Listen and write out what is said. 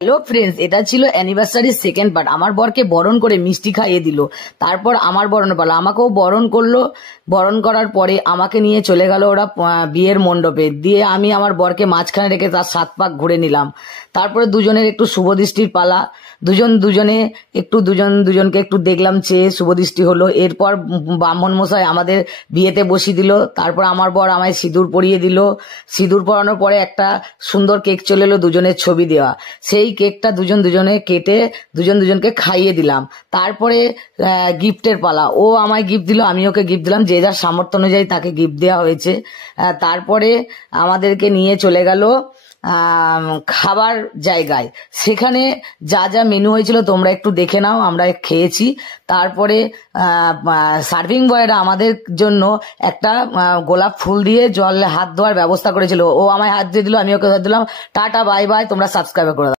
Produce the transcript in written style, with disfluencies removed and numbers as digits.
Hello friends, এটা ছিল অ্যানিভার্সারির second part. আমার বরকে বরণ করে মিষ্টি খাইয়ে দিল, তারপর আমার বরণ পালা, আমাকেও বরণ করলো। বরণ করার পরে আমাকে নিয়ে চলে গেল ওরা বিয়ের মণ্ডপে, দিয়ে আমি আমার বরকে মাঝখানে রেখে তার 7 পাক ঘুরে নিলাম। তারপরে দুজনের একটু শুভদৃষ্টির পালা, দুজন দুজনকে একটু দেখলাম, চেয়ে শুভদৃষ্টি হলো। এরপর ব্রাহ্মণ মশাই আমাদের বিয়েতে বসিয়ে দিল। তারপর আমার বর আমায় সিঁদুর পরিয়ে দিল। সিঁদুর পরানোর পরে একটা সুন্দর কেক চলে এলো, দুজনের ছবি দেওয়া। সেই কেকটা দুজনে কেটে দুজনকে খাইয়ে দিলাম। তারপরে গিফটের পালা, ও আমায় গিফট দিল, আমি ওকে গিফট দিলাম, যে যার সামর্থ্য অনুযায়ী তাকে গিফট দেওয়া হয়েছে। তারপরে আমাদেরকে নিয়ে চলে গেল খাবার জায়গায়। সেখানে যা যা মেনু হয়েছিল তোমরা একটু দেখে নাও, আমরা খেয়েছি। তারপরে সার্ভিং বয়রা আমাদের জন্য একটা গোলাপ ফুল দিয়ে জলে হাত ধোয়ার ব্যবস্থা করেছিল। ও আমায় হাত দিয়ে দিল, আমি ওকে হাত দিলাম। টাটা বাই বাই, তোমরা সাবস্ক্রাইব করে দাও।